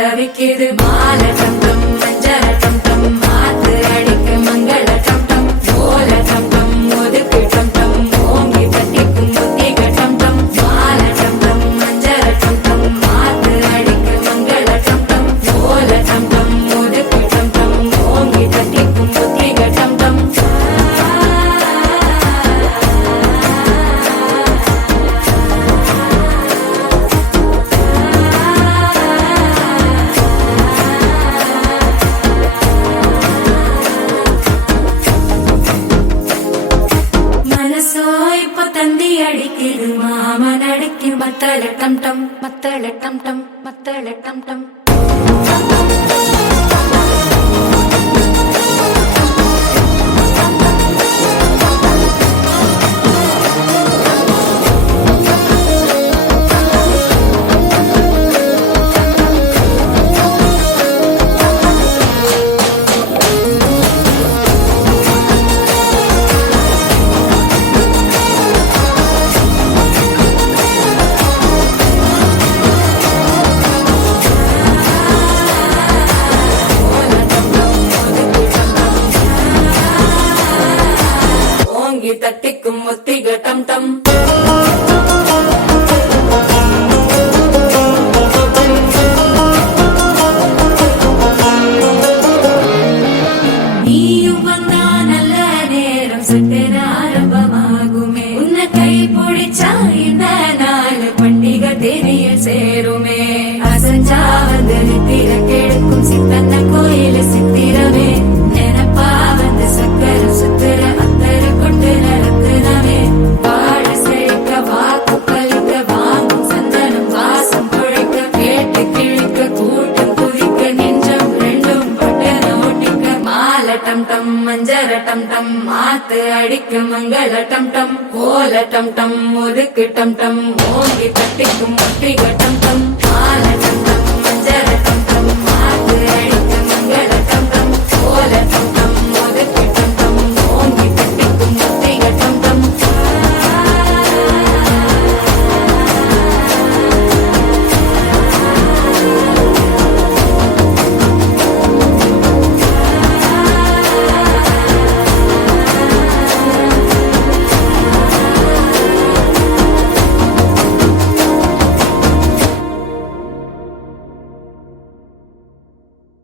தவிக்குது மால டம் டம் மஞ்சள டம் டம் மாத்து அடிக்க மங்கள டம் டம் ஓல டம் டம் ஒதுக்கு டம் டம் ஓங்கி தட்டிக்கும் புத்திக டம் டம் மால டம் டம் மஞ்சள டம் டம் மாத்து அடிக்க மங்கள டம் டம் ஓல டம் டம் ஒதுக்கு டம் டம் ஓங்கி தட்டிக்கும் புத்திக டம் டம் தந்தி அடிக்குது மாமன் அடிக்கு மத்தள டம் டம் மத்தள டம் டம் மத்தள டம் டம் தட்டிக்கும் ஒத்திக டம் டம் நீயும் வந்தா நல்ல நேரம் சட்டென ஆரம்பமாகுமே உன்னை கை பிடிச்சா இந்த நாள் பண்டிகை தெரிய சேருமே அசஞ்சா வந்து நித்திர கெடுக்கும் சித்தன்ன கோயில சித்திரமே நினப்பா வந்து சக்கர சுத்திர டம் டம் மஞ்சர டம் டம் மாத்து அடிக்கு மங்கள டம் டம் ஓல டம் டம் ஒதுக்கு டம் டம் ஓங்கி தட்டிக்கும் முட்டிக டம் டம் மால டம் டம் மஞ்சர